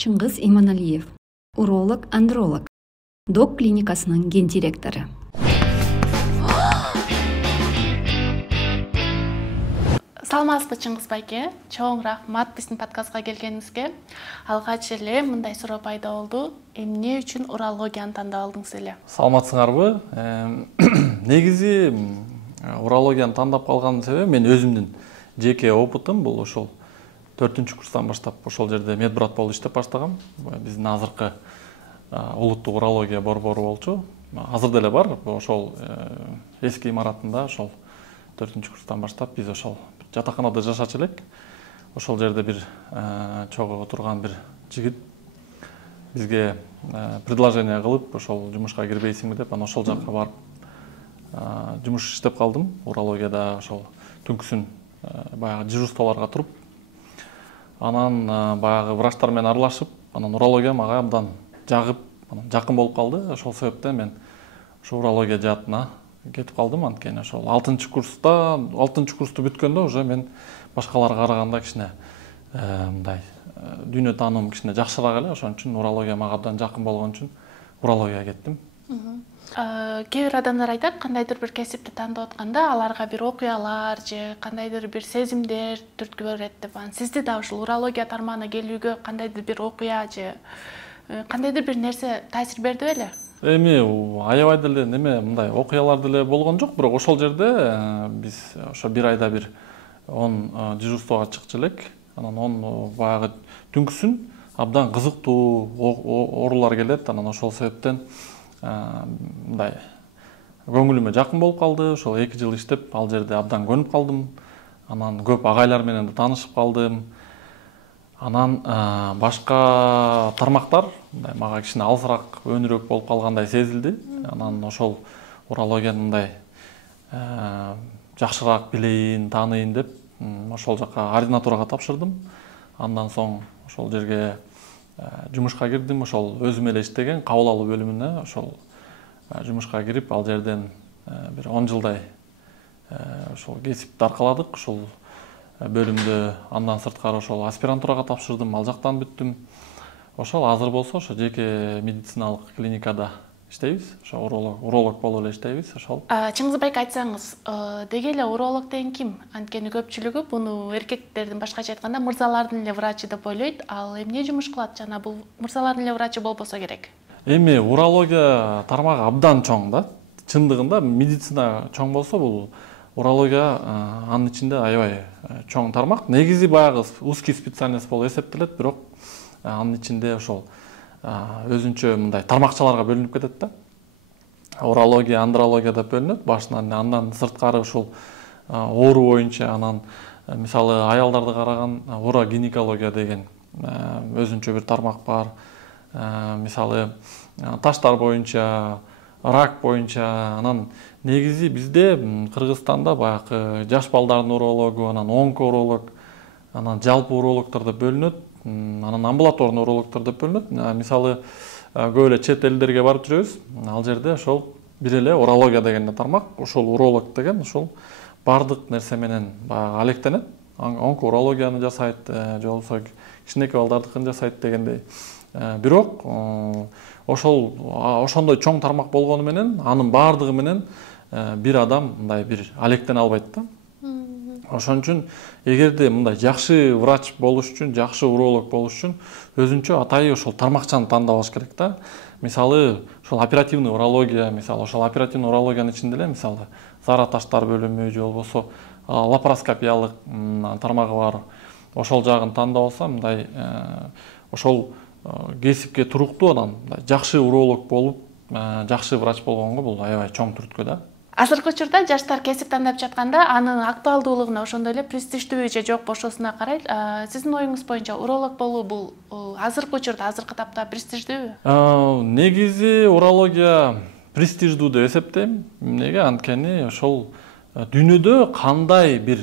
Чыңгыз Иманалиев, уролог-андролог, ДОК клиникасынын ген директору. Саламатсызбы Чыңгыз байке, чоң рахмат биздин подкастка келгениңизге. Алгач эле мындай суроо пайда болду. Эмне үчүн урологияны тандап алдыңыз эле? Саламатсыңарбы? Негизи урологияны тандап калган себеби мен өзүмдүн жеке опытым бул ошол 4-курстан баштап ошол жерде медбрат болуп иштеп баштагам. Биздин азыркы улуттук урология борбору болчу. Азыр деле бар, ошол эски имаратында ошол 4-курстан баштап биз ошол жатаканада жашачу элек. Ошол жерде бир чогуу турган бир жигит бизге предложение кылып, ошол жумушка кирбейсиңби деп, анан ошол жакка барып жумуш иштеп калдым. Урологияда ошол түнкүсүн баягы дежурстволорго туруп, анан баягы врачтар менен аралашып, анан урология мага абдан жагып, анан жакын болуп калды. Ошол себептен мен ошо урология жаатына кетип калдым. Анткени ошол 6-курсту бүткөндө уже мен башкаларга караганда кичине мындай дүйнө таануум кичине жакшыраак эле. Ошон үчүн урология мага абдан жакын болгон үчүн урологияга кеттим. Кээ бир адамдар айтат, кандайдыр бир кесипти тандап атканда аларга бир окуялар же кандайдыр бир сезимдер түрткү берет деп. Сизди да ушул урология тармагына келүүгө кандайдыр бир окуя же кандайдыр бир нерсе таасир берди беле? Эми аябай деле неме мындай окуялар деле болгон жок, бирок ошол жерде биз ошо бир айда бир 10 дежурствого чыкчу элек. Анан 10 баягы түнкүсүн абдан кызыктуу оорулар келет. Анан ошол себептен мындай көңүлүмө жакын болуп калды. Ошол 2 жыл иштеп ал жерде абдан көнүп калдым. Анан көп агайлар менен да таанышып калдым. Анан башка тармактар мага кичине алысыраак, өнүрөөк болуп калгандай сезилди. Анан ошол урологияны мындай жакшыраак билейин, тааныйын деп ошол жака ординатурага тапшырдым. Андан соң ошол жерге жумушка кирдим. Ошол өзүм эле иштеген кабыл алуу бөлүмүнө ошол жумушка кирип, ал жерден бир 10 жылдай ошол кесипти аркаладык. Ошол бөлүмдө андан сырткары ошол аспирантурага тапшырдым, ал жактан бүттүм. Ошол азыр болсо ошо жеке медициналык клиникада иштейбиз. Ошо уролог болуп эле иштейбиз. Ошол. Чыңгыз байке, айтсаңыз, деги эле уролог деген ким? Анткени көпчүлүгү буну эркектердин, башкача айтканда, мырзалардын эле врачы деп ойлойт. Ал эмне жумуш кылат? Жана бул мырзалардын эле врачы болбосо керек. Эми урология тармагы абдан чоң да. Чындыгында медицина чоң болсо, бул урология анын ичинде аябай чоң тармак. Негизи баягы узкий специальность болуп эсептелет, бирок анын ичинде ошол өзүнчө мындай тармакчаларга бөлүнүп кетет да. Урология, андрология деп бөлүнөт башынан. Андан сырткары ушул оору боюнча, анан мисалы аялдарды караган урогинекология деген өзүнчө бир тармак бар. Мисалы таштар боюнча, рак боюнча. Анан негизи бизде Кыргызстанда баягы жаш балдардын урологу, анан онкоуролог, анан жалпы урологдор деп бөлүнөт. Анан амбулаторный урологдор деп бөлүнөт. Мисалы көп эле чет элдерге барып жүрөбүз. Ал жерде ошол бир эле урология деген тармак. Ошол уролог деген ошол бардык нерсе менен баягы алектенет. Онкоурологияны жасайт, же болбосо кичинекей балдардыкын жасайт дегендей. Бирок ошондой чоң тармак болгону менен анын бардыгы менен бир адам мындай бир алектене албайт да. Ошон үчүн эгерде мындай жакшы врач болуш үчүн, жакшы уролог болуш үчүн өзүнчө атайы ошол тармакчаны тандап алыш керек да. Мисалы ошол оперативный урология, мисалы ошол оперативный урологиянын ичинде эле мисалы зара таштар бөлүмү же болбосо лапароскопиялык тармагы бар. Ошол жагын тандап алса, мындай ошол кесипке туруктуу анан жакшы уролог болуп, жакшы врач болгонго бул аябай чоң түрткү да. Азыркы учурда жаштар кесип тандап жатканда анын актуалдуулугуна, ошондой эле престиждүү же жок бошосуна карайт. Сиздин оюңуз боюнча уролог болуу бул азыркы учурда, азыркы тапта престиждүүбү? Негизи урология престиждүү деп эсептейм. Эмнеге? Анткени ошол дүйнөдө кандай бир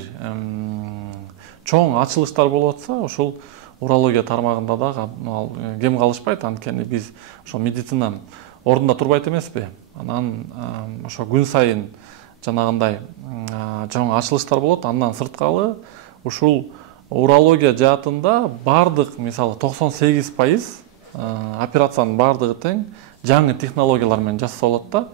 чоң ачылыштар болуп атса, ошол урология тармагында да кем калышпайт. Анткени биз ошол медицина ордунда турбайт эмеспи? Анан ошо күн сайын жанагындай чоң ачылыштар болот. Андан сырткары ушул урология жаатында бардык мисалы 98% операциянын бардыгы тең жаңы технологиялар менен жасаса болот да.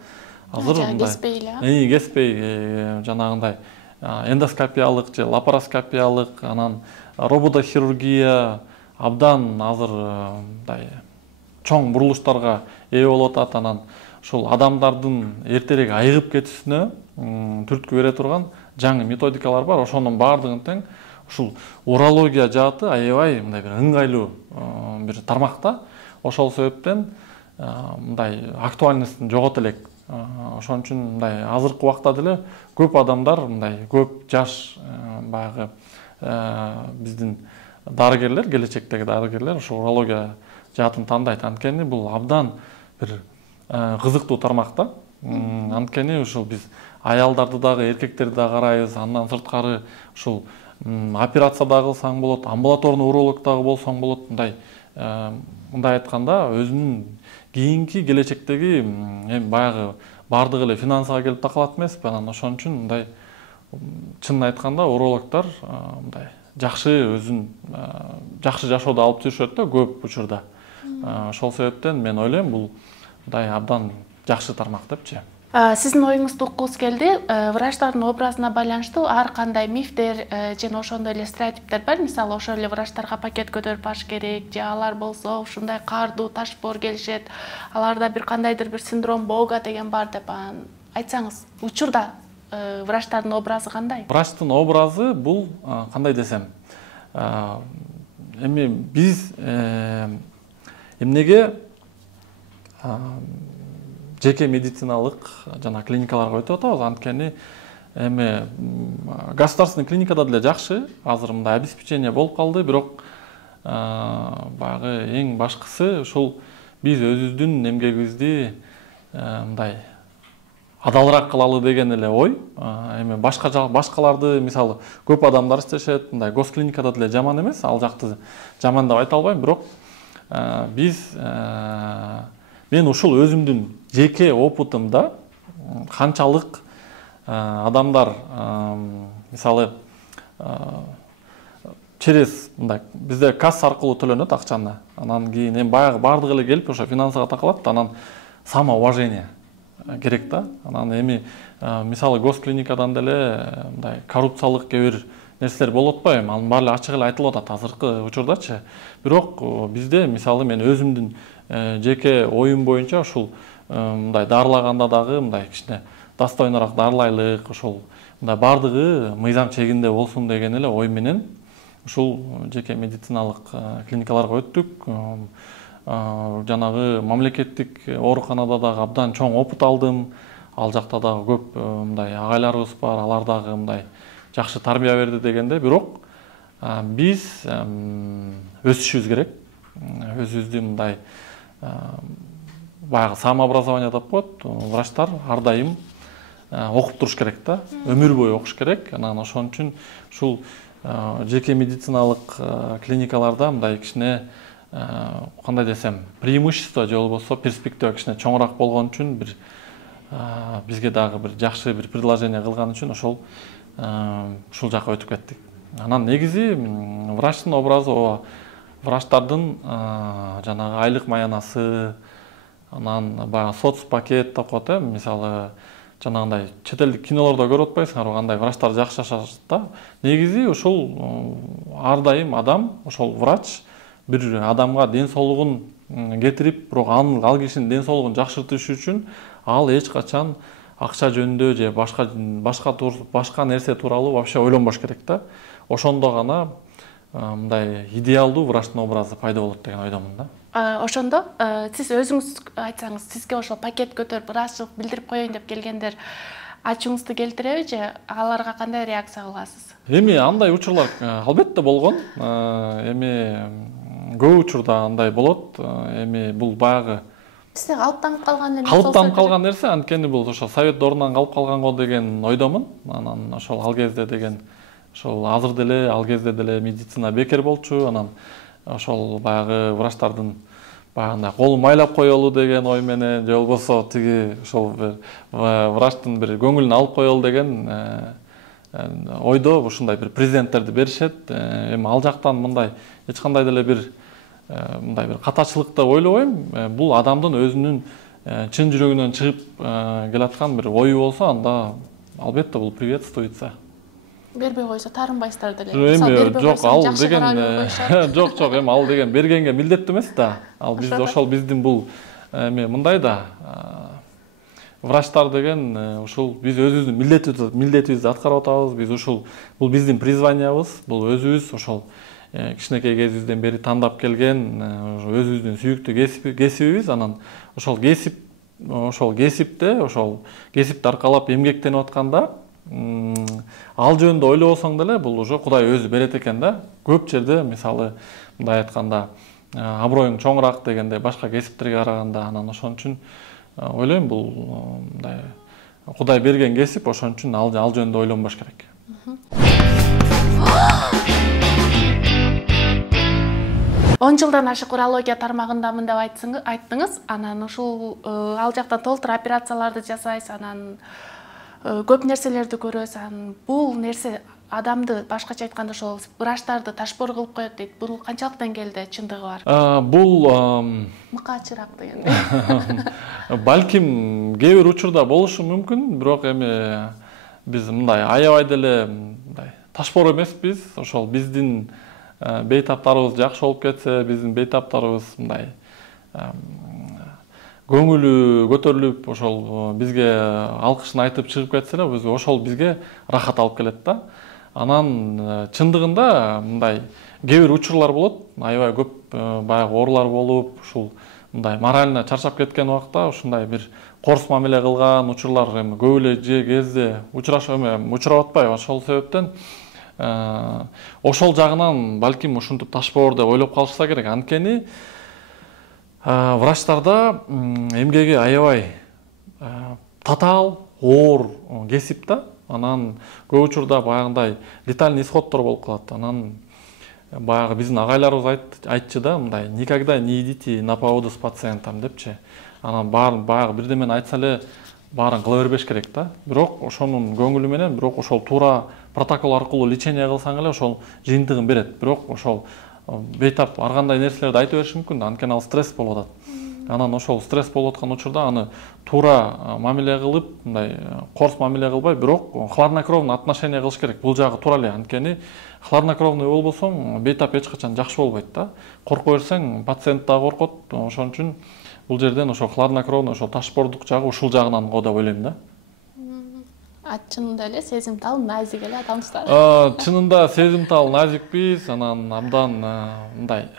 Азыр мындай кеспей жанагындай эндоскопиялык же лапароскопиялык, анан роботохирургия абдан азыр мындай чоң бурулуштарга ээ болуп атат. Анан ушул адамдардын эртерээк айыгып кетүүсүнө түрткү бере турган жаңы методикалар бар. Ошонун бардыгын тең ушул урология жааты аябай мындай бир ыңгайлуу бир тармакта. Ошол себептен мындай актуальностун жогото элек. Ошон үчүн мындай азыркы убакта деле көп адамдар мындай көп жаш баягы биздин дарыгерлер, келечектеги дарыгерлер ошо урология жаатын тандайт. Анткени бул абдан бир кызыктуу тармакта. Анткени ушул биз аялдарды дагы, эркектерди дагы карайбыз. Андан сырткары ушул операция дагы кылсаң болот, амбулаторный уролог дагы болсоң болот. Мындай айтканда өзүнүн кийинки келечектеги баягы бардыгы эле финансага келип такалат эмеспи? Анан ошон үчүн мындай чынын айтканда урологдор мындай жакшы өзүн жакшы жашоодо алып жүрүшөт да көп учурда. Ошол себептен мен ойлойм бул мындай абдан жакшы тармак депчи. Сиздин оюңузду уккубуз келди. Врачтардын образына байланыштуу ар кандай мифтер жана ошондой эле стереотиптер бар. Мисалы, ошол эле врачтарга пакет көтөрүп баш керек, же алар болсо ушундай кардуу, ташпоор келишет. Аларда бир кандайдыр бир синдром Бога деген бар деп айтсаңыз, учурда врачтардын образы кандай? Врачтын образы бул кандай десем, эми биз эмнеге жеке медициналык жана клиникаларга өтүп атабыз? Анткени эми государственный клиникада деле жакшы, азыр мындай обеспечение болуп калды, бирок баягы эң башкысы ушул биз өзүбүздүн эмгегибизди мындай адалыраак кылалы деген эле ой. Эми башкаларды мисалы көп адамдар иштешет, мындай госклиникада деле жаман эмес, ал жакты жаман деп айта албайм, бирок мен ушул өзүмдүн жеке опытымда канчалык адамдар мисалы через мындай бизде касса аркылуу төлөнөт акчаны, анан кийин эми баягы бардыгы эле келип ошо финансага такалат, анан самоуважение керек да. Анан эми мисалы госклиникадан деле мындай коррупциялык кээ бир нерселер болуп атпайбы? Анын баары эле ачык эле айтылып атат азыркы учурдачы. Бирок бизде мисалы мен өзүмдүн жеке оюм боюнча ушул мындай дарылаганда дагы мындай кичине достойнураак дарылайлык, ушул мындай бардыгы мыйзам чегинде болсун деген эле ой менен ушул жеке медициналык клиникаларга өттүк. Жанагы мамлекеттик ооруканада дагы абдан чоң опыт алдым. Ал жакта дагы көп мындай агайларыбыз бар, алар дагы мындай жакшы тарбия берди дегенде, бирок биз өсүшүбүз керек. Өзүбүздү мындай баягы самообразование деп коет, врачтар ар дайым окуп туруш керек да, өмүр бою окуш керек. Анан ошон үчүн ушул жеке медициналык клиникаларда мындай кичине кандай десем, преимущество же болбосо перспектива кичине чоңураак болгон үчүн бир бизге дагы бир жакшы бир предложение кылган үчүн ушул жакка өтүп кеттик. Анан негизи врачтын образы врачтардын жанагы айлык маянасы, анан баягы соцпакет деп коет, мисалы жанагындай чет элдик кинолордо көрүп атпайсыңарбы, кандай врачтар жакшы жашашат да. Негизи ушул ар дайым адам, ошол врач бир адамга ден соолугун кетирип, бирок ал кишинин ден соолугун жакшыртыш үчүн ал эч качан акча жөнүндө же башка нерсе тууралуу вообще ойлонбош керек да. Ошондо гана мындай идеалдуу врачтын образы пайда болот деген ойдомун да. Ошондо сиз өзүңүз айтсаңыз, сизге ошол пакет көтөрүп врачтык билдирип коеюн деп келгендер ачууңузду келтиреби же аларга кандай реакция кыласыз? Эми андай учурлар албетте болгон. Эми көп учурда андай болот. Эми бул баягы сизде калыптанып калган нерсе. Калыптанып калган нерсе, анткени бул ошо совет доорунан калып калганго деген ойдомун. Анан ошол ал кезде деген ошол азыр деле ал кезде деле медицина бекер болчу. Анан ошол баягы врачтардын баягындай колун майлап коелу деген ой менен же болбосо тиги ошол врачтын бир көңүлүн алып коелу деген ойдо ушундай бир президенттерди беришет. Эми ал жактан мындай эч кандай деле бир мындай бир катачылыкты ойлобойм. Бул адамдын өзүнүн чын жүрөгүнөн чыгып келаткан бир ою болсо, анда албетте бул приветствуется. Бербей койсо таарынбайсыздар деле. Жок, ал деген жок, эми ал деген бергенге милдеттүү эмес да. Ал биз ошол биздин бул эми мындай да врачтар деген ушул биз өзүбүздүн милдетибизди аткарып атабыз. Биз ушул бул биздин призваниябыз, бул өзүбүз ошол кичинекей кезибизден бери тандап келген өзүбүздүн сүйүктүү кесибибиз. Анан ошол кесипте кесипти аркалап эмгектенип атканда ал жөнүндө ойлобосоң деле бул уже Кудай өзү берет экен да. Көп жерде мисалы мындай айтканда аброюң чоңураак дегенде башка кесиптерге караганда, анан ошон үчүн ойлойм бул мындай Кудай берген кесип, ошон үчүн ал жөнүндө ойлонбош керек. 10 жылдан ашык урология тармагындамын деп айттыңыз. Анан ушул ал жактан толтур операцияларды жасайсыз, анан көп нерселерди көрөсүз. Анан бул нерсе адамды башкача айтканда ошол врачтарды ташпор кылып коет дейт. Бул канчалык деңгээлде чындыгы бар? Бул мыкаачыраак дегенде. Балким кээ бир учурда болушу мүмкүн, бирок эми биз мындай аябай деле мындай ташпор эмеспиз. Ошол биздин бейтаптарыбыз жакшы болуп кетсе, биздин бейтаптарыбыз мындай көңүлү көтөрүлүп, ошол бизге алкышын айтып чыгып кетсе эле, ошол бизге рахат алып келет да. Анан чындыгында мындай кээ бир учурлар болот, аябай көп баягы оорулар болуп, ушул мындай морально чарчап кеткен убакта ушундай бир корс мамиле кылган учурлар эми көп эле кезде учурап атпайбы. Ошол себептен ошол жагынан балким ушинтип ташпоор деп ойлоп калышса керек. Анткени врачтарда эмгеги аябай татаал, оор кесип да. Анан көп учурда баягындай летальный исходдор болуп калат. Анан баягы биздин агайларыбыз айтчы да, мындай никогда не идите на поводу с пациентом депчи. Анан баягы бирдемени айтса эле баарын кыла бербеш керек да. Бирок ошонун көңүлү менен, бирок ошол туура протокол аркылуу лечение кылсаң эле ошол жыйынтыгын берет. Бирок ошол бейтап ар кандай нерселерди айтып бериши мүмкүн, анткени ал стресс болуп атат. Анан ошол стресс болуп аткан учурда аны туура мамиле кылып, мындай корс мамиле кылбай, бирок хладнокровный отношение кылыш керек. Бул жагы туура эле, анткени хладнокровный болбосоң бейтап эч качан жакшы болбойт да. Корко берсең пациент да коркот. Ошон үчүн бул жерден ошол хладнокровный, ошол ташпордук жагы ушул жагынан го деп ойлойм да. Чынында эле сезимтал, назик эле адамсыздар. Чынында сезимтал, назикпиз, анан абдан мындай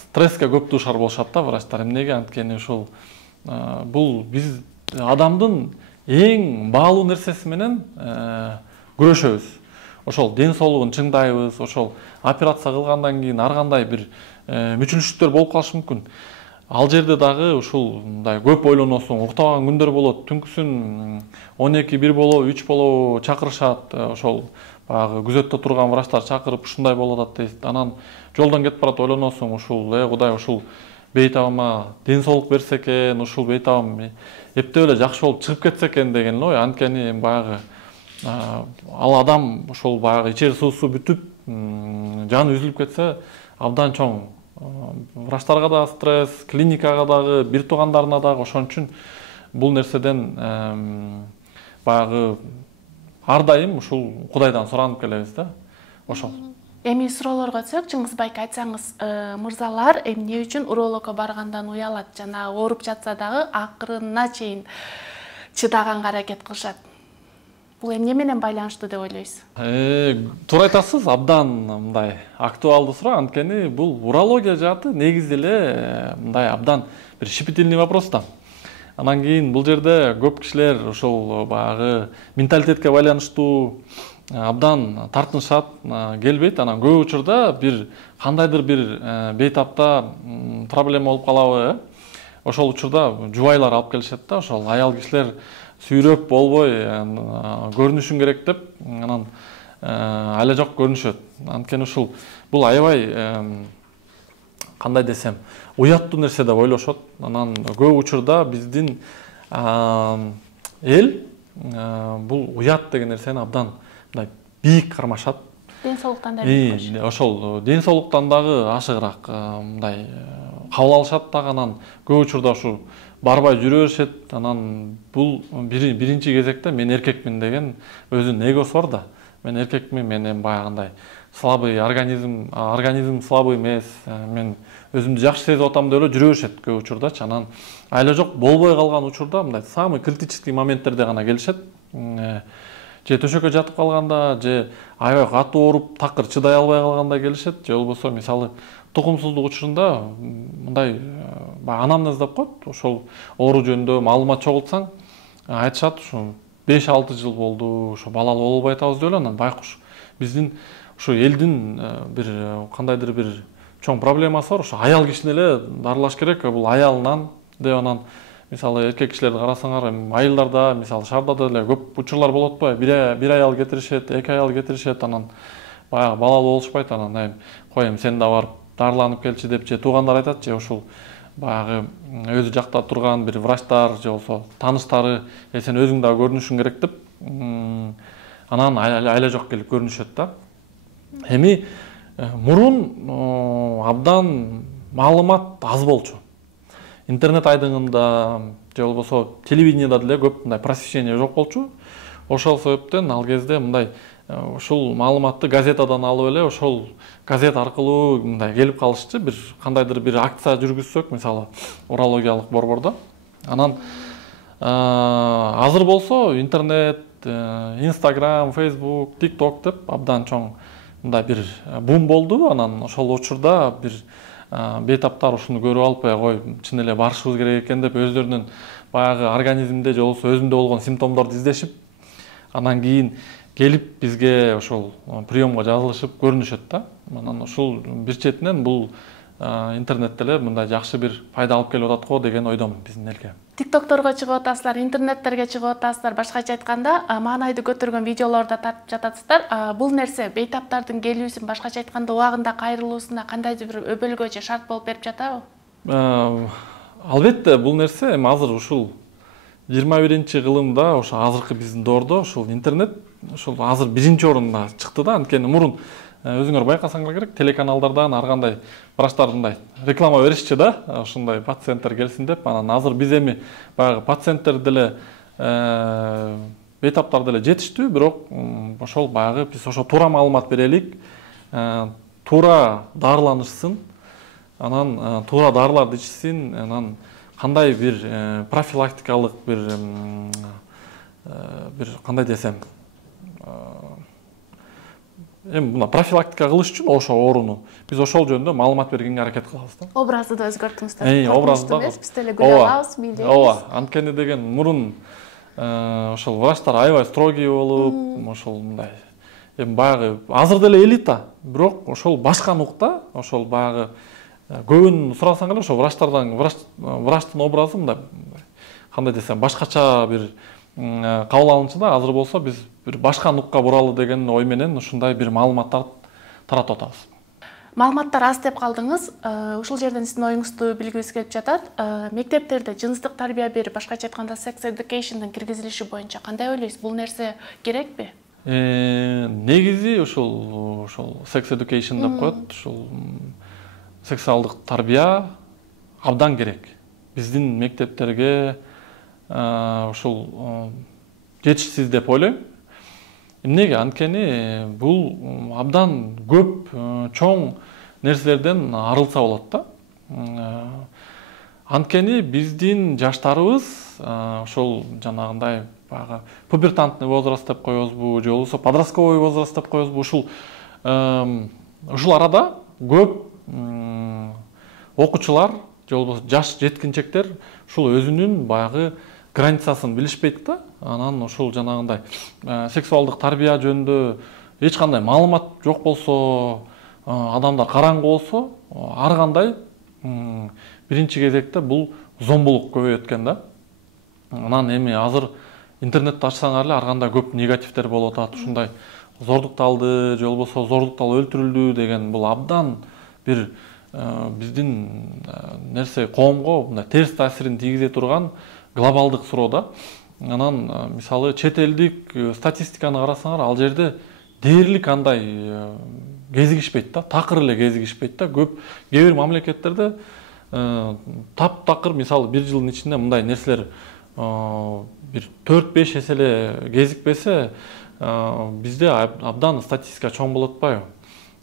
стресске көп дуушар болушат да врачтар. Эмнеге? Анткени ушул бул биз адамдын эң баалуу нерсеси менен күрөшөбүз. Ошол ден соолугун чыңдайбыз, ошол операция кылгандан кийин ар кандай бир мүчүлүштөр болуп калышы мүмкүн. Ал жерде дагы ушул мындай көп ойлоносуң, уктабаган күндөр болот. Түнкүсүн 12-1 болобу, 3 болобу чакырышат. Ошол баягы күзөттө турган врачтар чакырып ушундай болуп атат дейт. Анан жолдон кетип барат, ойлоносуң, ушул Кудай ушул бейтабыма ден соолук берсе экен, ушул бейтабым эптеп эле жакшы болуп чыгып кетсе экен деген ой. Анткени баягы ал адам ошол баягы ичер суусу бүтүп, жаны үзүлүп кетсе абдан чоң врачтарга да стресс, клиникага дагы, бир туугандарына дагы. Ошон үчүн бул нерседен баягы ар дайым ушул Кудайдан суранып келебиз да. Ошол. Эми суроолорго өтсөк, Чыңгыз байке айтсаңыз, мырзалар эмне үчүн урологко баргандан уялат, жана ооруп жатса дагы акырына чейин чыдаганга аракет кылышат. Бул эмне менен байланыштуу деп ойлойсуз? Туура айтасыз, абдан мындай актуалдуу суроо. Анткени бул урология жааты негизи эле мындай абдан бир щепетильный вопрос да. Анан кийин бул жерде көп кишилер ошол баягы менталитетке байланыштуу абдан тартынышат, келбейт. Анан көп учурда бир кандайдыр бир бейтапта проблема болуп калабы, ошол учурда жубайлар алып келишет да. Ошол аял кишилер сүйрөп болбой көрүнүшүң керек деп, анан эле жок көрүнүшөт. Анткени ушул бул аябай кандай десем, уяттуу нерсе деп ойлошот. Анан көп учурда биздин эл бул уят деген нерсени абдан мындай бийик кармашат. Ден соолуктан да бийик. Ошол ден соолуктан дагы ашыгыраак мындай кабыл алышат дагы, анан көп учурда ушу барбай жүрө беришет. Анан бул биринчи кезекте мен эркекмин деген өзүнүн эгосу бар да. Мен эркекмин, мен эми баягындай слабый организм слабый эмес, мен өзүмдү жакшы сезип атам деп эле жүрө беришет көп учурдачы. Анан айла жок болбой калган учурда мындай самый критический моменттерде гана келишет. Же төшөккө жатып калганда, же аябай катуу ооруп такыр чыдай албай калганда келишет, же болбосо мисалы тукумсуздук учурунда мындай анамнез деп коет. Ошол оору жөнүндө маалымат чогултсаң, айтышат ушу 5-6 жыл болду, ошо балалуу боло албай атабыз деп эле. Анан байкуш биздин ушу элдин бир кандайдыр бир чоң проблемасы бар. Ошо аял кишини эле дарылаш керек. Бул аялынан деп анан мисалы эркек кишилерди карасаңар, айылдарда, мисалы шаарда деле көп учурлар болот го. Бир аял кетиришет, 2 аял кетиришет, анан баягы балалуу болушпайт. Анан коем сен да барып дарыланып келчи деп же туугандар айтат, же ушул баягы өзү жакта турган бир врачтар же болсо тааныштары сен өзүң да көрүнүшүң керек деп анан айла жок келип көрүнүшөт да. Эми мурун абдан маалымат аз болчу. Интернет айдыңында же болбосо телевидениеда деле көп мындай просвещение жок болчу. Ошол себептен ал кезде мындай ушул маалыматты газетадан алып эле ошол газета аркылуу мындай келип калышчы. Бир кандайдыр бир акция жүргүзсөк, мисалы урологиялык борбордо. Анан азыр болсо интернет, Instagram, Facebook, TikTok деп абдан чоң мындай бир бум болду. Анан ошол учурда бир бейтаптар ушуну көрүп алып, кой чын эле барышыбыз керек экен деп өздөрүнүн баягы организмде же болбосо өзүндө болгон симптомдорду издешип, анан кийин келип бизге ошол приемго жазылышып көрүнүшөт да. Анан ушул бир четинен бул интернет деле мындай жакшы бир пайда алып келип атат го деген ойдомун биздин элге. Тиктокторго чыгып атасыздар, интернеттерге чыгып атасыздар. Башкача айтканда, маанайды көтөргөн видеолорду тартып жатасыздар. Бул нерсе бейтаптардын келүүсүн, башкача айтканда убагында кайрылуусуна кандайдыр бир өбөлгө же шарт болуп берип жатабы? Албетте, бул нерсе эми азыр ушул 21-кылымда, ошо азыркы биздин доордо ушул интернет ушул азыр биринчи орунда чыкты да. Анткени мурун өзүңөр байкасаңар керек, телеканалдардан ар кандай врачтар мындай реклама беришчи да, ушундай пациенттер келсин деп. Анан азыр биз эми баягы пациенттер деле бейтаптар деле жетиштүү, бирок ошол баягы биз ошо туура маалымат берелик, туура дарыланышсын, анан туура дарыларды ичсин, анан кандай бир профилактикалык бир кандай десем, эми мына профилактика кылыш үчүн ошо ооруну биз ошол жөнүндө маалымат бергенге аракет кылабыз да. Образды да өзгөртүңүздөр. Образды биз деле көрө алабыз, билебиз. Ооба, анткени деген мурун ошол врачтар аябай строгий болуп, ошол мындай эми баягы азыр деле элита, бирок ошол башка нукта, ошол баягы көбүн сурасаң эле ошол врачтардан врачтын образы мындай кандай десем башкача бир кабыл алынчу да. Азыр болсо биз бир башка нукка буралы деген ой менен ушундай бир маалыматтарды таратып атабыз. Маалыматтар аз деп калдыңыз. Ушул жерден сиздин оюңузду билгибиз келип жатат. Мектептерде жыныстык тарбия берип, башкача айтканда sex education'дун киргизилиши боюнча кандай ойлойсуз? Бул нерсе керекпи? Негизи ушул sex education деп коет. Ушул сексуалдык тарбия абдан керек. Биздин мектептерге ушул жетишсиз деп ойлойм. Эмнеге? Анткени бул абдан көп чоң нерселерден арылса болот да. Анткени биздин жаштарыбыз ошол жанагындай баягы пубертантный возраст деп коебузбу, же болбосо подростковый возраст деп коебузбу, ушул арада көп окуучулар же болбосо жаш жеткинчектер ушул өзүнүн баягы границасын билишпейт да. Анан ушул жанагындай сексуалдык тарбия жөнүндө эч кандай маалымат жок болсо, адамдар караңгы болсо, ар кандай биринчи кезекте бул зомбулук көбөйөт экен да. Анан эми азыр интернетти ачсаңар эле ар кандай көп негативдер болуп атат. Ушундай зордукталды же болбосо зордукталып өлтүрүлдү деген бул абдан бир биздин нерсе коомго мындай терс таасирин тийгизе турган глобалдык суроо да. Анан мисалы чет элдик статистиканы карасаңар, ал жерде дээрлик андай кезигишпейт да, такыр эле кезигишпейт да. Көп кээ бир мамлекеттерде таптакыр мисалы бир жылдын ичинде мындай нерселер бир 4-5 эсе эле кезикпесе, бизде абдан статистика чоң болот атпайбы?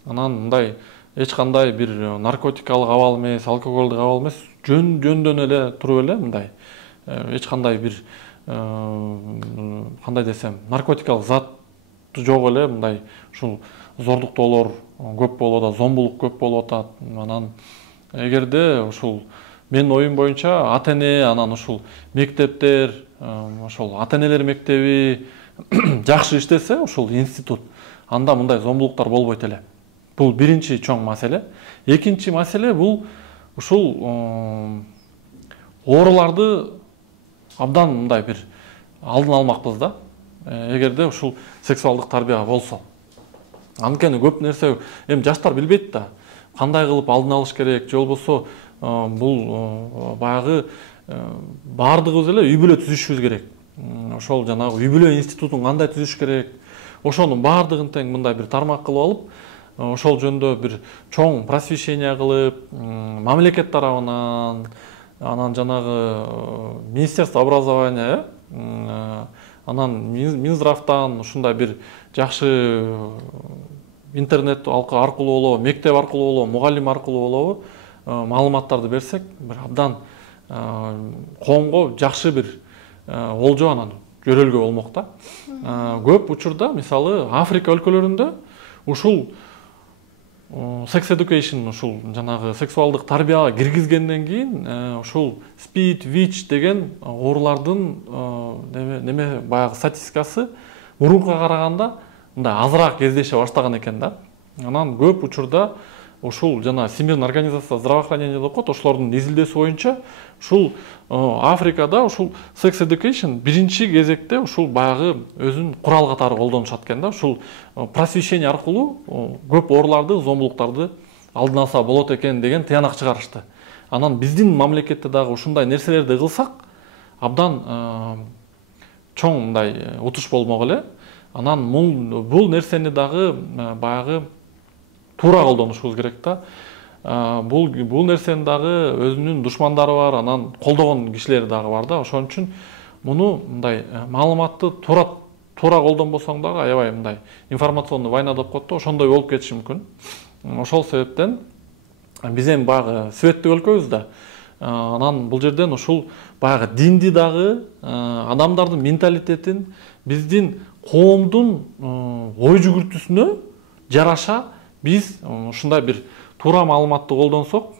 Анан мындай эч кандай бир наркотикалык абал эмес, алкоголдук абал эмес, жөндөн эле туруп эле мындай эч кандай бир кандай десем, наркотикалык зат жок эле мындай ушул зордуктоолор көп болуп атат, зомбулук көп болуп атат. Анан эгерде ушул менин оюм боюнча ата-эне, анан ушул мектептер, ошол ата-энелер мектеби жакшы иштесе, ушул институт, анда мындай зомбулуктар болбойт эле. Бул биринчи чоң маселе. Экинчи маселе бул ушул ооруларды абдан мындай бир алдын алмакпыз да. Эгерде ушул сексуалдык тарбия болсо. Анткени көп нерсе эми жаштар билбейт да. Кандай кылып алдын алыш керек, же болбосо бул баягы баардыгыбыз эле үй бүлө түзүшүбүз керек. Ошол жанагы үй бүлө институтун кандай түзүш керек, ошонун баардыгын тең мындай бир тармак кылып алып, ошол жөнүндө бир чоң просвещение кылып, мамлекет тарабынан, анан жанагы Министерство образования, анан Минздравтан ушундай бир жакшы интернет аркылуу болобу, мектеп аркылуу болобу, мугалим аркылуу болобу маалыматтарды берсек, бир абдан коомго жакшы бир болжол анан көрөлгө болмок да. Көп учурда мисалы Африка өлкөлөрүндө ушул sex education, ушул жанагы сексуалдык тарбияга киргизгенден кийин ушул speed, WIC деген оорулардын неме баягы статистикасы мурункуга караганда мындай азыраак кездеше баштаган экен да. Анан көп учурда ушул жана Всемирная организация здравоохранения деп коет, ошолордун изилдөөсү боюнча ушул Африкада ушул sex education биринчи кезекте ушул баягы өзүн курал катары колдонушат экен да. Ушул просвещение аркылуу көп ооруларды, зомбулуктарды алдын алса болот экен деген тыянак чыгарышты. Анан биздин мамлекетте дагы ушундай нерселерди кылсак, абдан чоң мындай утуш болмок эле. Анан бул нерсени дагы баягы туура колдонушубуз керек да. Бул нерсенин дагы өзүнүн душмандары бар, анан колдогон кишилери дагы бар да. Ошон үчүн муну мындай маалыматты туура колдонбосоң дагы аябай мындай информационный война деп коет да, ошондой болуп кетиши мүмкүн. Ошол себептен биз эми баягы светтик өлкөбүз да. Анан бул жерден ушул баягы динди дагы, адамдардын менталитетин, биздин коомдун ой жүгүртүүсүнө жараша биз ушундай бир туура маалыматты колдонсок,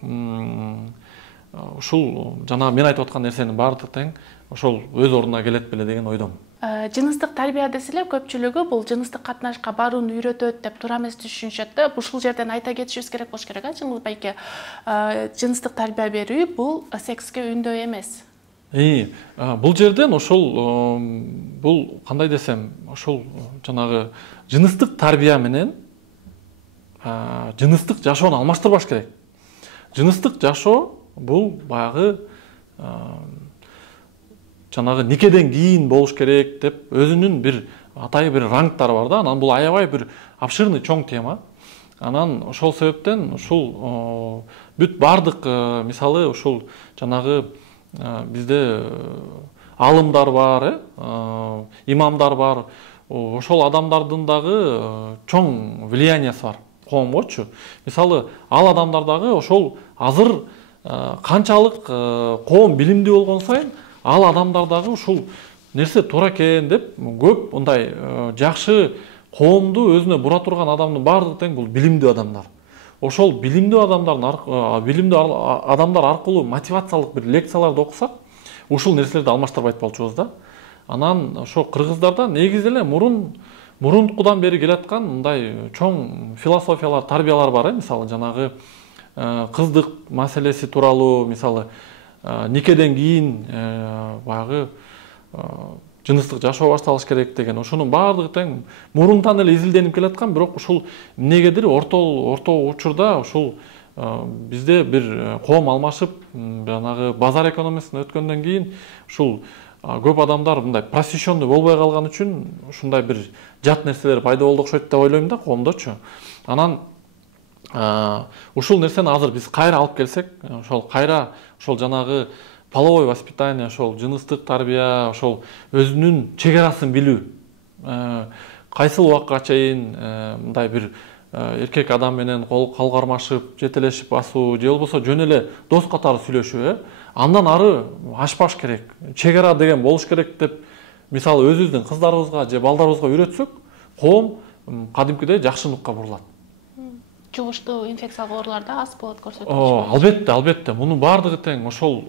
ушул жана мен айтып аткан нерсенин баардыгы тең ошол өз ордуна келет беле деген ойдомун. Жыныстык тарбия деселе көпчүлүгү бул жыныстык катнашка барууну үйрөтөт деп туура эмес түшүнүшөт да. Ушул жерден айта кетишибиз керек болуш керек, Жыңгыз байке. Жыныстык тарбия берүү бул секске үндөө эмес. Бул жерден ошол бул кандай десем, ошол жанагы жыныстык тарбия менен жыныстык жашоону алмаштырбаш керек. Жыныстык жашоо бул баягы жанагы никеден кийин болуш керек деп өзүнүн бир атайы бир рангтары бар да. Анан бул аябай бир обширный чоң тема. Анан ошол себептен ушул бүт бардык мисалы ушул жанагы бизде алымдар бар, имамдар бар. Ошол адамдардын дагы чоң влияниясы бар коомгочу. Мисалы ал адамдар дагы ошол азыр канчалык коом билимдүү болгон сайын ал адамдар дагы ушул нерсе туура экен деп көп мындай жакшы коомду өзүнө бура турган адамдын баардыгы тең бул билимдүү адамдар. Ошол билимдүү адамдар аркылуу мотивациялык бир лекцияларды окусак, ушул нерселерди алмаштырбайт болчубуз да. Анан ошо кыргыздарда негизи эле мурункудан бери келаткан мындай чоң философиялар, тарбиялар бар, мисалы жанагы кыздык маселеси тууралуу, мисалы никеден кийин баягы жыныстык жашоо башталыш керек деген, ошонун баардыгы тең мурунтан эле изилденип келаткан, бирок ушул эмнегедир орто учурда ушул бизде бир коом алмашып, жанагы базар экономиясына өткөндөн кийин ушул көп адамдар мындай просвещенный болбой калган үчүн ушундай бир жат нерселер пайда болду окшойт деп ойлойм да, коомдочу. Анан ушул нерсени азыр биз кайра алып келсек, ошол кайра ошол жанагы половой воспитание, ошол жыныстык тарбия, ошол өзүнүн чек арасын билүү, кайсыл убакка чейин мындай бир эркек адам менен кол кармашып, жетелешип басуу, же болбосо жөн эле дос катары сүйлөшүү, андан ары ашпаш керек, чек ара деген болуш керек деп, мисалы өзүбүздүн кыздарыбызга же балдарыбызга үйрөтсөк, коом кадимкидей жакшылыкка бурулат. Жугуштуу инфекциялык ооруларда аз болот көрсөтүлүш. Албетте, албетте. Мунун баардыгы тең ошол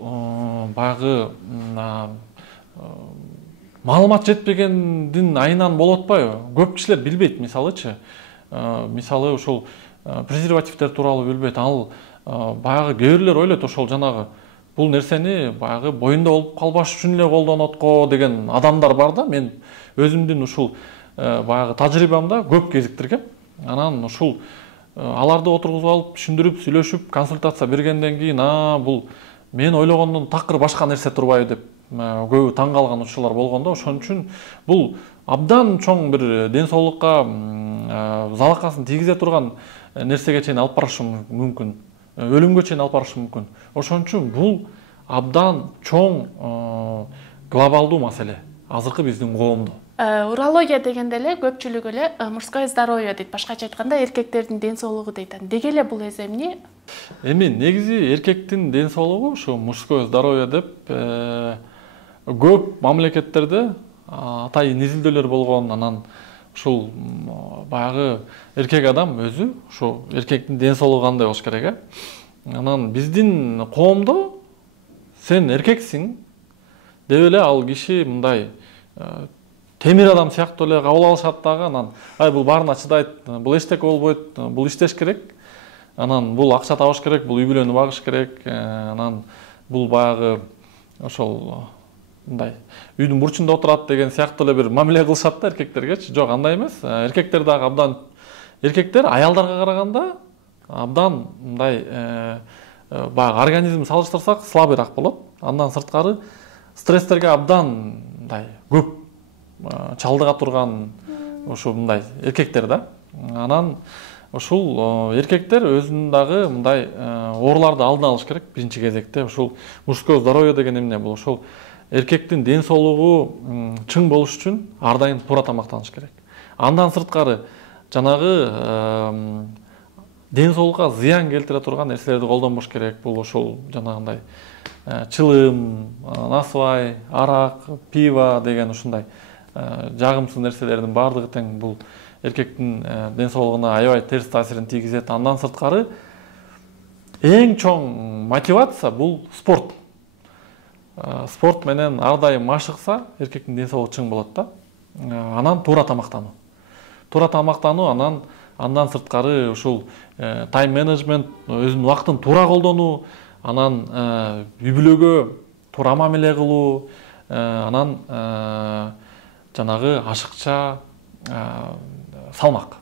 баягы маалымат жетпегендин айынан болуп атпайбы? Көп кишилер билбейт, мисалычы. Мисалы ошол презервативдер тууралуу билбейт. Ал баягы кээ бирлер ойлойт ошол жанагы бул нерсени баягы боюнда болуп калбаш үчүн эле колдонот го деген адамдар бар да. Мен өзүмдүн ушул баягы тажрыйбамда көп кезиктиргем. Анан ушул аларды отургузуп алып, түшүндүрүп, сүйлөшүп, консультация бергенден кийин, бул мен ойлогондон такыр башка нерсе турбайбы деп көбү таң калган учурлар болгондо, ошон үчүн бул абдан чоң бир ден соолукка залакасын тийгизе турган нерсеге чейин алып барышы мүмкүн. Өлүмгө чейин алып барышы мүмкүн. Ошон үчүн бул абдан чоң глобалдуу маселе азыркы биздин коомдо. Урология дегенде эле көпчүлүк эле мужское здоровье дейт, башкача айтканда эркектердин ден соолугу дейт. Деги эле бул эз эмне? Эми негизи эркектин ден соолугу ушу мужское здоровье деп көп мамлекеттерде атайын изилдөөлөр болгон. Анан ушул баягы эркек адам өзү ушу эркектин ден соолугу кандай болуш керек, Анан биздин коомдо сен эркексиң деп эле ал киши мындай темир адам сыяктуу эле кабыл алышат дагы. Анан бул баарына чыдайт, бул эчтеке болбойт, бул иштеш керек, анан бул акча табыш керек, бул үй бүлөнү багыш керек, анан бул баягы ошол мындай үйдүн бурчунда отурат деген сыяктуу эле бир мамиле кылышат да эркектергечи. Жок, андай эмес. Эркектер дагы абдан, эркектер аялдарга караганда абдан мындай баягы организм салыштырсак слабыйраак болот. Андан сырткары стресстерге абдан мындай көп чалдыга турган ушу мындай эркектер да. Анан ушул эркектер өзүнүн дагы мындай ооруларды алдын алыш керек биринчи кезекте. Ушул мужское здоровье деген эмне бул? Ошол эркектин ден соолугу чың болуш үчүн ар дайым туура тамактаныш керек. Андан сырткары жанагы ден соолукка зыян келтире турган нерселерди колдонбош керек. Бул ошол жанагындай чылым, насыбай, арак, пиво деген ушундай жагымсыз нерселердин баардыгы тең бул эркектин ден соолугуна аябай терс таасирин тийгизет. Андан сырткары эң чоң мотивация бул спорт. Спорт менен ар дайым машыкса эркектин ден соолугу чың болот да. Анан туура тамактануу. Туура тамактануу, андан сырткары ушул тайм менеджмент, өзүнүн убактын туура колдонуу, анан үй бүлөгө туура мамиле кылуу, анан жанагы ашыкча салмак.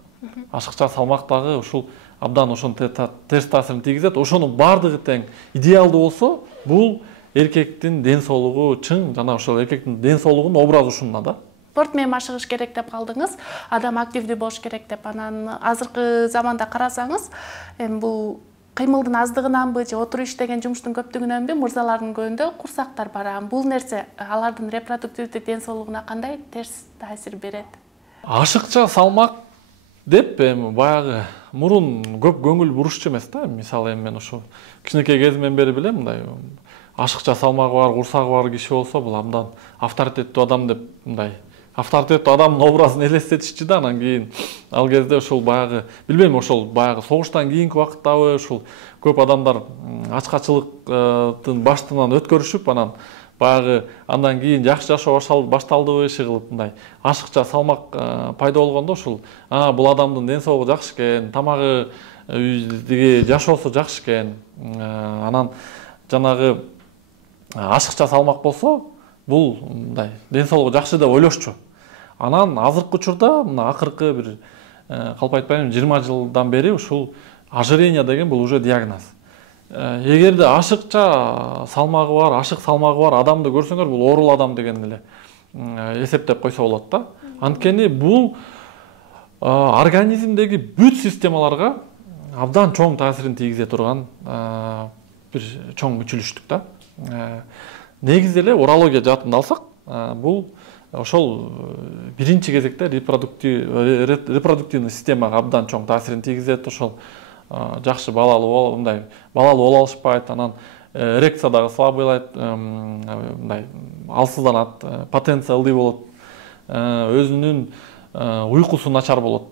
Ашыкча салмак дагы ушул абдан ошон терс таасирин тийгизет. Ошонун баардыгы тең идеалдуу болсо, бул эркектин ден соолугу чың, жана ошол эркектин ден соолугунун образы ушунда да. Спорт менен машыгыш керек деп калдыңыз, адам активдүү болуш керек деп. Анан азыркы заманда карасаңыз, бул кыймылдын аздыгынанбы же отуруп иштеген жумуштун көптүгүнөнбү мырзалардын көбүндө курсактар бар. Бул нерсе алардын репродуктивдик ден соолугуна кандай терс таасир берет? Ашыкча салмак деп баягы мурун көп көңүл бурушчу эмес да. Мисалы мен ушу кичинекей кезимден бери билем, мындай ашыкча салмагы бар, курсагы бар киши болсо, бул абдан авторитеттүү адам деп мындай авторитеттүү адамдын образын элестетишчи да. Анан кийин ал кезде ошол баягы билбейм, ошол баягы согуштан кийинки убакыттабы ушул көп адамдар ачкачылыктын баштынан өткөрүшүп, анан баягы андан кийин жакшы жашоо башталдыбы, иши кылып мындай ашыкча салмак пайда болгондо ушул бул адамдын ден соолугу жакшы экен, тамагы, жашоосу жакшы экен. Анан жанагы ашыкча салмак болсо, бул мындай ден соолугу жакшы деп ойлошчу. Анан азыркы учурда мына акыркы бир калп айтпайм 20 жылдан бери ушул ожирение деген бул уже диагноз. эгерде ашыкча салмагы бар, ашык салмагы бар адамды көрсөңөр, бул оорул адам деген эле эсептеп койсо болот да. Анткени бул организмдеги бүт системаларга абдан чоң таасирин тийгизе турган бир чоң мүчүлүштүк да. Негизи эле урология жаатында алсак, бул ошол биринчи кезекте репродуктивный системага абдан чоң таасирин тийгизет. Ошол жакшы балалуу боло алышпайт, анан эрекция дагы слабыйлайт, мындай алсызданат, потенция ылдый болот, өзүнүн уйкусу начар болот.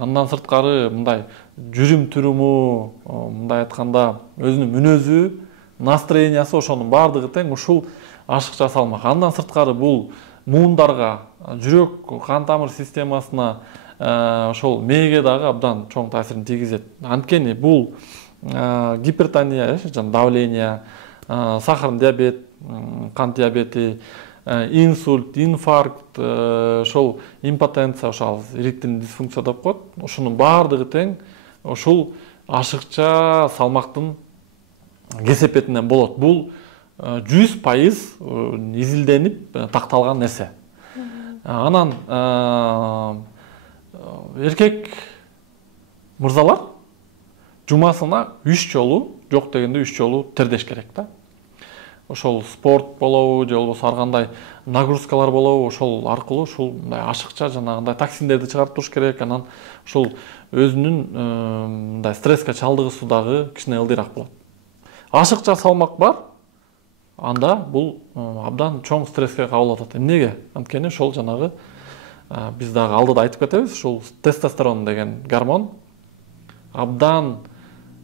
Андан сырткары мындай жүрүм туруму, мындай айтканда өзүнүн мүнөзү, настроениясы ошонун баардыгы тең ушул ашыкча салмак. Андан сырткары бул муундарга, жүрөк кан тамыр системасына, ошол мээге дагы абдан чоң таасирин тийгизет. Анткени бул гипертония, давление, сахарный диабет, кан диабети, инсульт, инфаркт, ошол импотенция, ошол ириктин дисфункция деп коет. Ошонун баардыгы тең ушул ашыкча салмактын кесепетинен болот. Бул 100% изилденип такталган нерсе. Анан эркек мырзалар жумасына 3 жолу, жок дегенде 3 жолу тердеш керек да. Ошол спорт болобу, же болбосо ар кандай нагрузкалар болобу, ошол аркылуу ушул мындай ашыкча жанагындай токсиндерди чыгарып туруш керек. Анан ушул өзүнүн мындай стресске чалдыгысу дагы кичине ылдыйраак болот. Ашыкча салмак бар, анда бул абдан чоң стресске кабыл атат. Эмнеге? Анткени ошол жанагы биз дагы алдыда айтып кетебиз, ушул тестостерон деген гормон абдан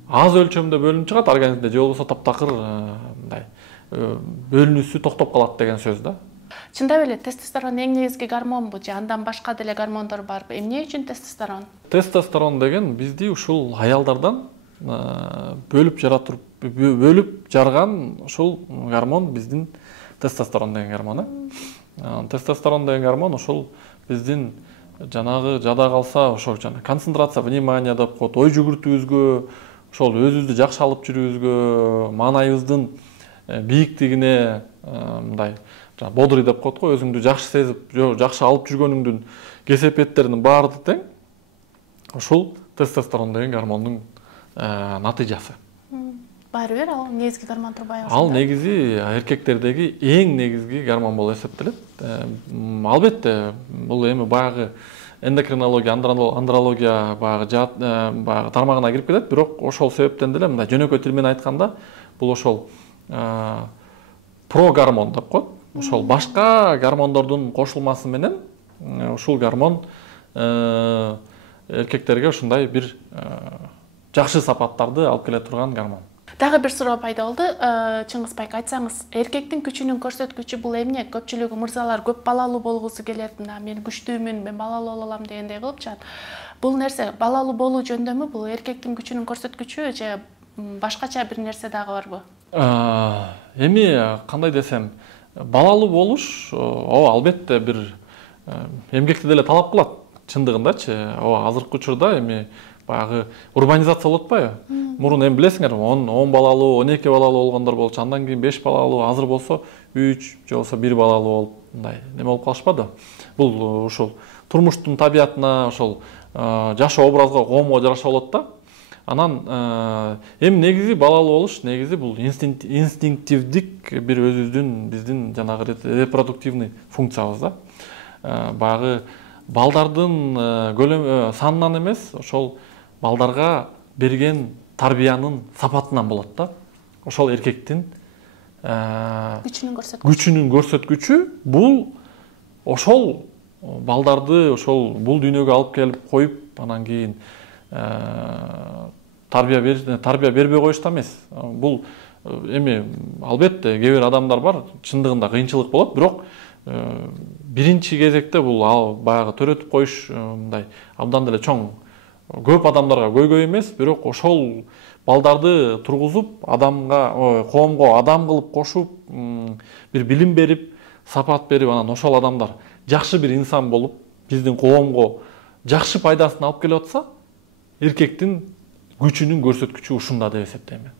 аз өлчөмдө бөлүнүп чыгат организмде, же болбосо таптакыр мындай бөлүнүүсү токтоп калат деген сөз да. Чындап эле тестостерон эң негизги гормонбу же андан башка деле гормондор барбы? Эмне үчүн тестостерон? Тестостерон деген бизди ушул аялдардан бөлүп жарган ушул гормон биздин тестостерон деген гормон. Тестостерон деген гормон ушул биздин жанагы жада калса ошол концентрация внимания деп коет, ой жүгүртүүбүзгө, ошол өзүбүздү жакшы алып жүрүүбүзгө, маанайыбыздын бийиктигине мындай бодрый деп коет го, өзүңдү жакшы сезип, жакшы алып жүргөнүңдүн кесепеттеринин баары тең ушул тестостерон деген гормондун натыйжасы. Баары бир ал негизги гормон турбайбы? Ал негизи эркектердеги эң негизги гормон болуп эсептелет. Албетте бул эми баягы эндокринология, андрология баягы тармагына кирип кетет, бирок ошол себептен деле мындай жөнөкөй тил менен айтканда бул ошол прогормон деп коет. Ошол башка гормондордун кошулмасы менен ушул гормон эркектерге ушундай бир жакшы сапаттарды алып келе турган гормон. Дагы бир суроо пайда болду. Чыңгыз Байке, айтсаңыз, эркектин күчүнүн көрсөткүчү бул эмне? Көпчүлүгү мырзалар көп балалуу болгусу келет, мен күчтүүмүн, мен балалуу боло алам дегендей кылып чыгат. Бул нерсе балалуу болуу жөндөмү? Бул эркектин күчүнүн көрсөткүчү же башкача бир нерсе дагы барбы? Эми кандай десем, балалуу болуш албетте бир эмгекти деле талап кылат, чындыгындачы. Азыркы учурда эми баягы урбанизация болуп атпайбы? Мурун эми билесиңер, 10 балалуу, 12 балалуу болгондор болчу, андан кийин 5 балалуу, азыр болсо 3 же болсо 1 балалуу болуп, мындай неме болуп калышпады. Бул ушул турмуштун табиятына, ошол жашоо образга, коомго жараша болот да. Анан эми негизи балалуу болуш, негизи бул инстинктивдик бир өзүбүздүн, биздин жанагы репродуктивный функциябыз да. Баягы балдардын санынан эмес, ошол балдарга берген тарбиянын сапатынан болот да. Ошол эркектин күчүнүн көрсөткүчү бул ошол балдарды ошол бул дүйнөгө алып келип коюп, анан кийин тарбия бербей коюшта эмес. Бул эми албетте кээ бир адамдар бар, чындыгында кыйынчылык болот, бирок биринчи кезекте бул баягы төрөтүп коюш мындай абдан деле чоң, көп адамдарга көйгөй эмес, бирок ошол балдарды тургузуп, адамга, коомго адам кылып кошуп, бир билим берип, сапат берип, анан ошол адамдар жакшы бир инсан болуп, биздин коомго жакшы пайдасын алып келип атса, эркектин күчүнүн көрсөткүчү ушунда деп эсептейм мен.